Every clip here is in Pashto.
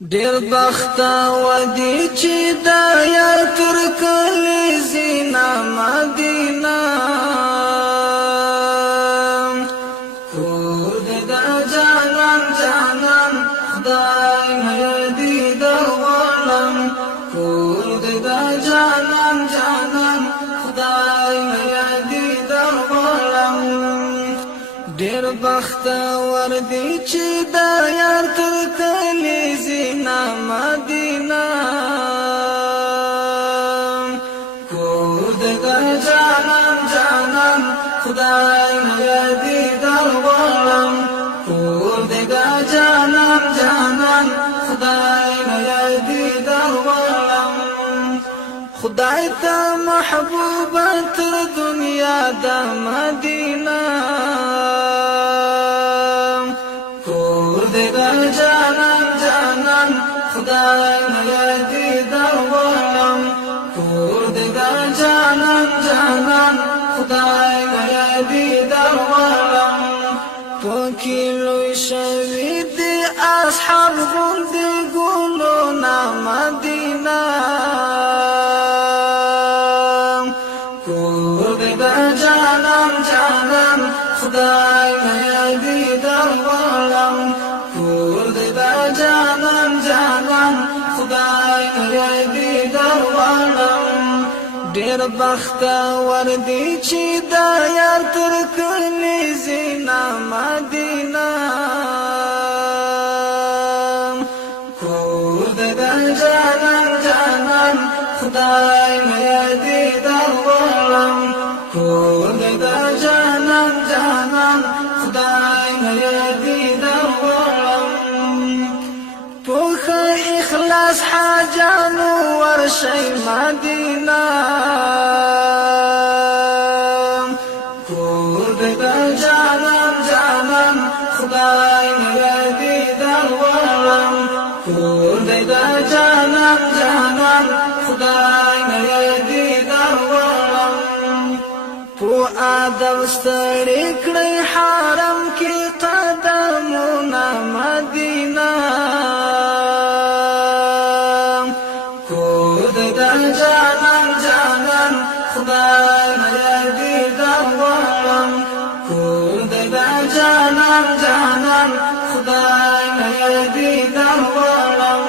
ډیر بختور دی چې دا یار تر کلی زینا مدینه کور دې دا جانان جانان خدای مې دې درولم کور دې دا جانان جانان خدای مې دې درولم ډیر بختور دی چې دا یار تر کلی زینا مدینه کور دې دا جانان جانان خدای مې دې درولم کور دې دا جانان جانان خدای مې دې درولم خدای ته محبوبه تر دنیا د مدینه کور دې دا جانان جانان خدای مې دې درولم کور دې دا جانان جانان خدای مې دې درولم پکې لوی شوی دې اصحاب غوندې ګلونه مدینه خدای مې دې درولم کور دې دا جانان جانان خدای مې دې درولم ډېر بختور دی چې دا یار تر کلی زینا مدینه کور دې دا جانان جانان خدای مې دې درولم کور دې دا جانان جانان خدای مې دې درولم په اخلاص حاجانو ورشي مدینه کور دې دا جانان جانان خدای مې دې درولم کور دې دا جانان جانان خدای مې دې درولم په ادب ستړي کړی حرم کې قدمونه مدینه کور دې دا جانان جانان خدای مې دې درولم کور دې دا جانان جانان خدای مې دې درولم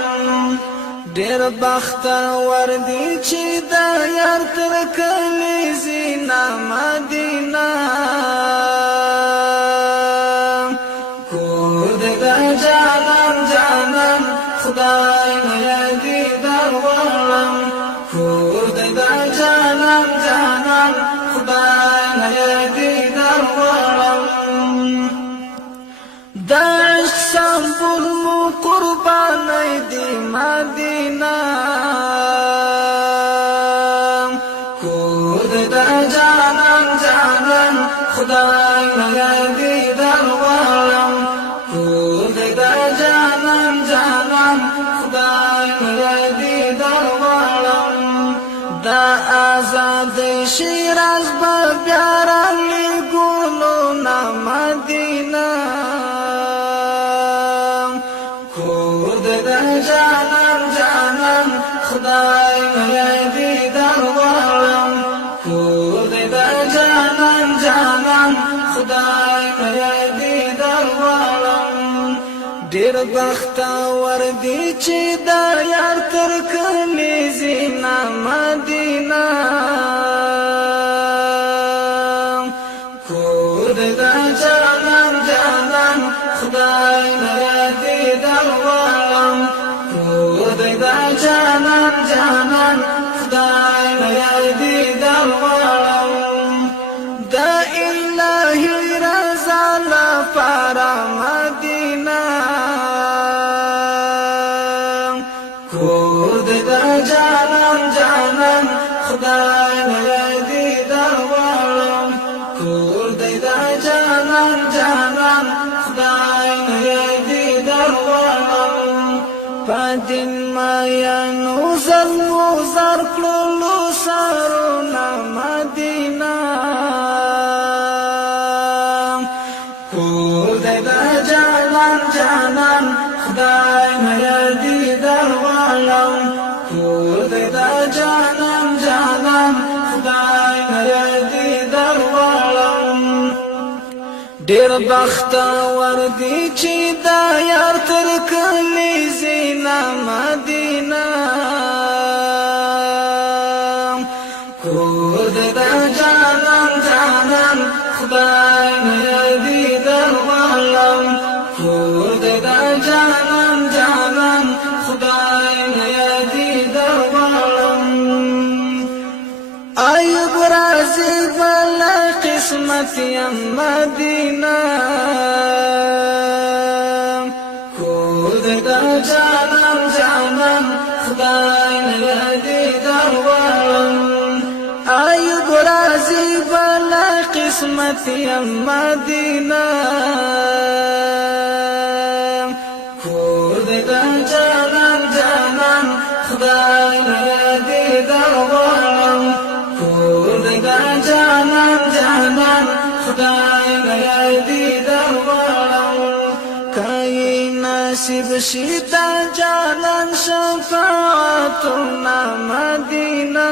ډېر بختور دی چې دا یار تر کلی زینا مدینه کور دې دا جانان جانان خدای مې دې درولم کور دې دا جانان جانان خدای مې دې درولم دا سمبول مو قربانای دی مدینه کور دې دا جانان جانان خدای مې دې درولم کور دې دا جانان جانان خدای مې دې درولم دا آزاد شیراز بیا راغلی ګلونه مدینه جانان جانان خدای مې دې درولم کور دې دا جانان جانان خدای مې دې درولم ډېر بختور دی چې دا یار تر کلی زینا مدینه کور دې دا جانان جانان خدای مې دې درولم کور دې دا جانان جانان خدای مې دې درولم دا الهي رضا لپاره مدینه کور دې دا جانان جانان خدای مې دې درولم کور دې دا جانان جانان خدای مې دې درولم پدین مایا نو زر کلو سرونه مدینه کور دې دا جانان جانان خدای مې دې ډیر بختور دی چې دا یار تر کلی زینا مدینه کور دې دا جانان جانان خدای نه دې درغلم کور دې دا جانان جانان خدای نه دې درغلم ایوب راځي بلا قسمت یم مدینه کور دې دا جانان جانان خدای نه دې درغلم ایوب راځي بلا قسمت یم مدینه کور دې دا جانان جانان خدای نه دې درغلم کور دې دا جانان جانان خدای نه دې درغلم کای نصیب شي دا جانان شفاعتنا مدینه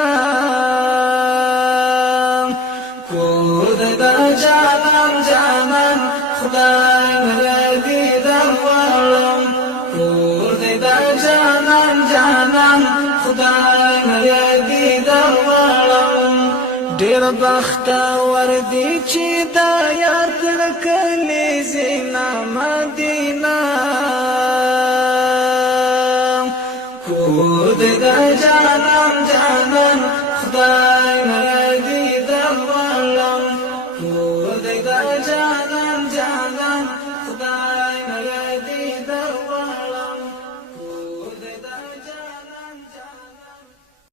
کور دې دا جانان جانان خدای نه دې درغلم کور دې دا جانان جانان خدای نه دې درغلم ډیر بختور دی چې دا یار تر کلی زینا مدینه کور دې دا